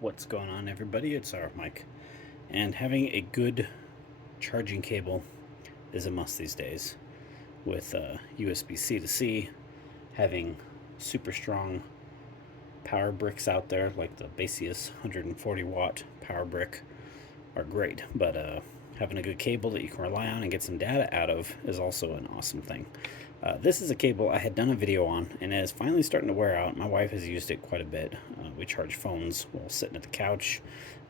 What's going on, everybody? It's our Mike, and having a good charging cable is a must these days. With USB-C to C, having super strong power bricks out there like the Basius 140 watt power brick are great, but having a good cable that you can rely on and get some data out of is also an awesome thing. This is a cable I had done a video on, and it is finally starting to wear out. My wife has used it quite a bit. We charge phones while sitting at the couch,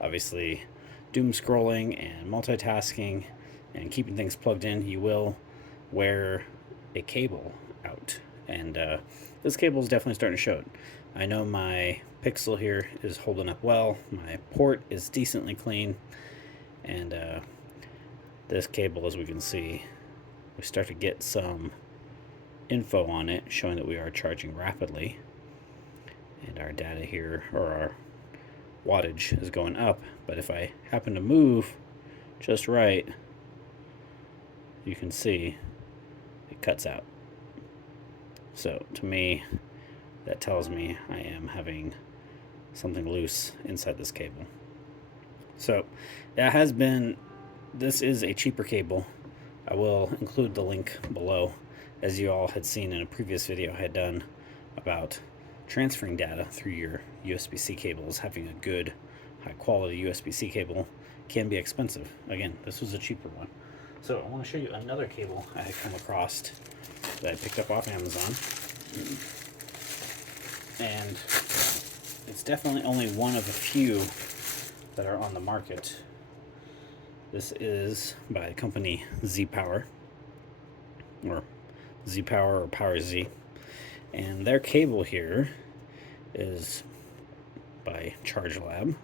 obviously doom scrolling and multitasking and keeping things plugged in. You will wear a cable out, and this cable is definitely starting to show it. I know my Pixel here is holding up well. My port is decently clean, and this cable, as we can see, we start to get some info on it showing that we are charging rapidly, and our data here, or our wattage, is going up. But if I happen to move just right, you can see it cuts out. So to me, that tells me I am having something loose inside this cable. So this is a cheaper cable. I will include the link below. As you all had seen in a previous video I had done about transferring data through your USB-C cables, having a good high quality USB-C cable can be expensive. Again, this was a cheaper one. So I want to show you another cable I had come across that I picked up off Amazon. And it's definitely only one of a few that are on the market. This is by the company Z-Power, or Z-Power, or Power Z, and their cable here is by ChargeLab,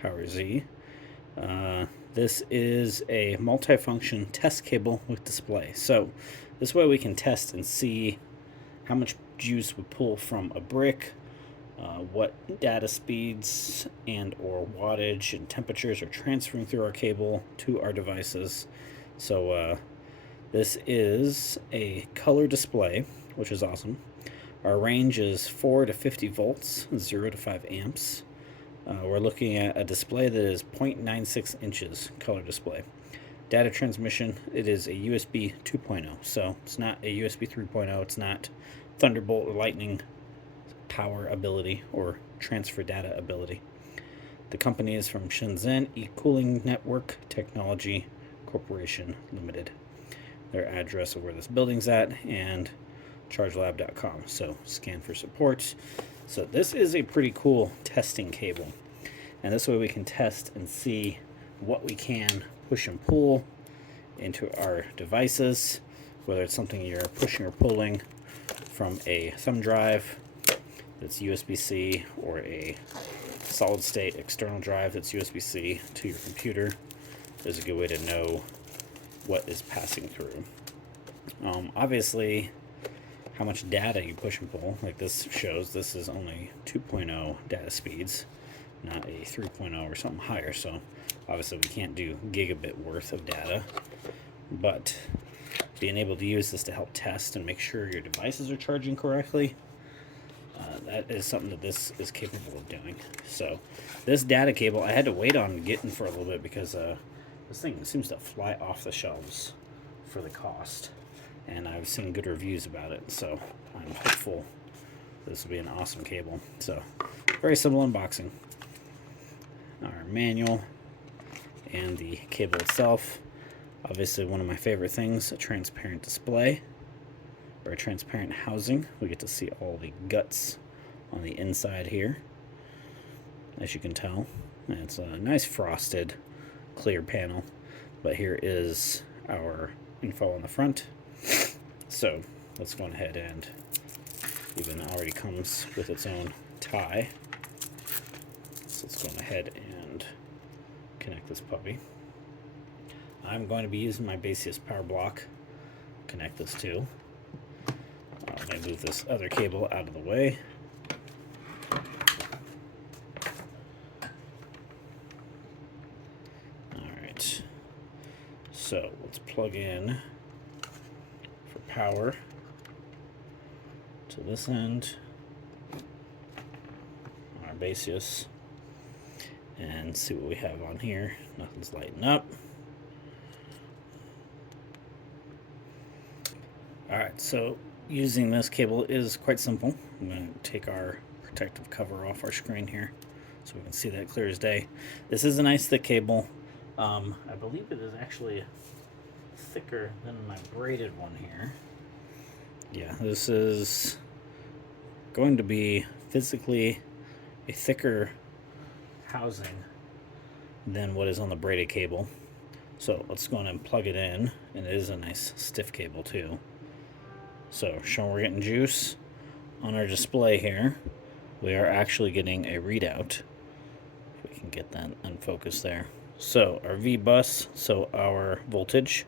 Power Z. This is a multifunction test cable with display. So this way we can test and see how much juice we pull from a brick, what data speeds and or wattage and temperatures are transferring through our cable to our devices. So this is a color display, which is awesome. Our range is 4 to 50 volts, 0 to 5 amps. We're looking at a display that is 0.96 inches color display. Data transmission, it is a USB 2.0, so it's not a USB 3.0. It's not Thunderbolt or Lightning power ability or transfer data ability. The company is from Shenzhen E-Cooling Network Technology Corporation Limited. Their address of where this building's at, and chargelab.com. So scan for support. So this is a pretty cool testing cable, and this way we can test and see what we can push and pull into our devices, whether it's something you're pushing or pulling from a thumb drive that's USB-C, or a solid state external drive that's USB-C to your computer. Is a good way to know what is passing through. Obviously, how much data you push and pull, like this shows, this is only 2.0 data speeds, not a 3.0 or something higher. So obviously we can't do gigabit worth of data, but being able to use this to help test and make sure your devices are charging correctly, that is something that this is capable of doing. So this data cable I had to wait on getting for a little bit because this thing seems to fly off the shelves for the cost, and I've seen good reviews about it, so I'm hopeful this will be an awesome cable. So very simple unboxing. Our manual and the cable itself. Obviously one of my favorite things, a transparent display, or a transparent housing. We get to see all the guts on the inside here, as you can tell. And it's a nice frosted clear panel, but here is our info on the front. So let's go ahead, and even already comes with its own tie. So let's go ahead and connect this puppy. I'm going to be using my Basius power block. Connect this to. I'm going to move this other cable out of the way. Alright, so let's plug in for power to this end, our Basius. and see what we have on here. Nothing's lighting up. Alright, so using this cable is quite simple. I'm going to take our protective cover off our screen here so we can see that clear as day. This is a nice thick cable. I believe it is actually thicker than my braided one here. Yeah, this is going to be physically a thicker housing than what is on the braided cable. So let's go on and plug it in, and it is a nice stiff cable too. So showing we're getting juice on our display here. We are actually getting a readout. If we can get that unfocused there. So our V bus, so our voltage,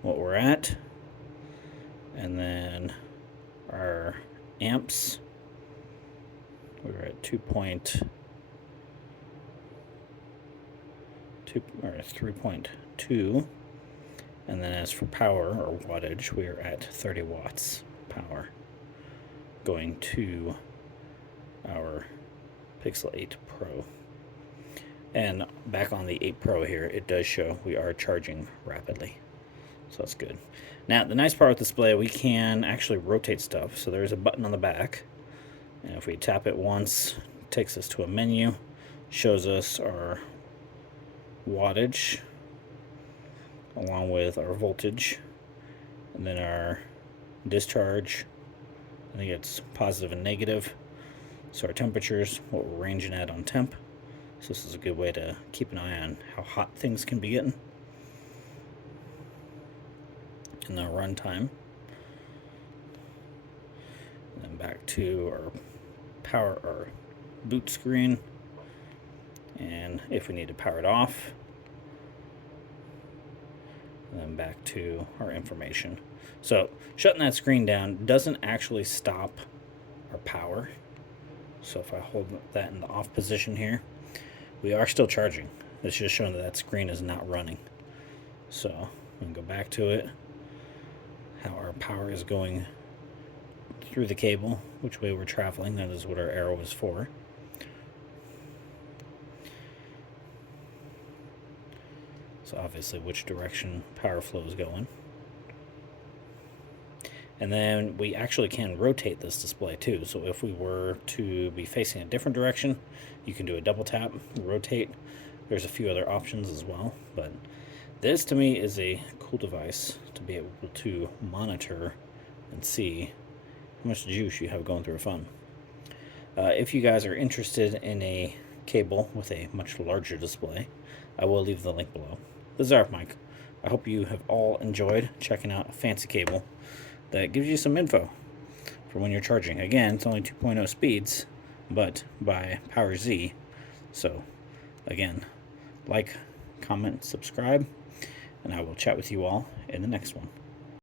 what we're at, and then our amps, we're at 3.2 and then as for power or wattage, we are at 30 watts power going to our Pixel 8 Pro. And back on the 8 Pro here, it does show we are charging rapidly, so that's good. Now the nice part with the display, we can actually rotate stuff. So there's a button on the back, and if we tap it once, it takes us to a menu, shows us our wattage along with our voltage, and then our discharge. I think it's positive and negative. So our temperatures, what we're ranging at on temp. So this is a good way to keep an eye on how hot things can be getting. And the runtime. And then back to our power, our boot screen. And if we need to power it off, and then back to our information. So shutting that screen down doesn't actually stop our power. So if I hold that in the off position here, we are still charging. It's just showing that that screen is not running. So we can go back to it, how our power is going through the cable, which way we're traveling. That is what our arrow is for. So obviously which direction power flow is going. And then we actually can rotate this display too. So if we were to be facing a different direction, you can do a double tap, rotate. There's a few other options as well, but this to me is a cool device to be able to monitor and see how much juice you have going through a phone. If you guys are interested in a cable with a much larger display, I will leave the link below. This is ArcMike. I hope you have all enjoyed checking out a fancy cable that gives you some info for when you're charging. Again, it's only 2.0 speeds, but by PowerZ. So again, like, comment, subscribe, and I will chat with you all in the next one.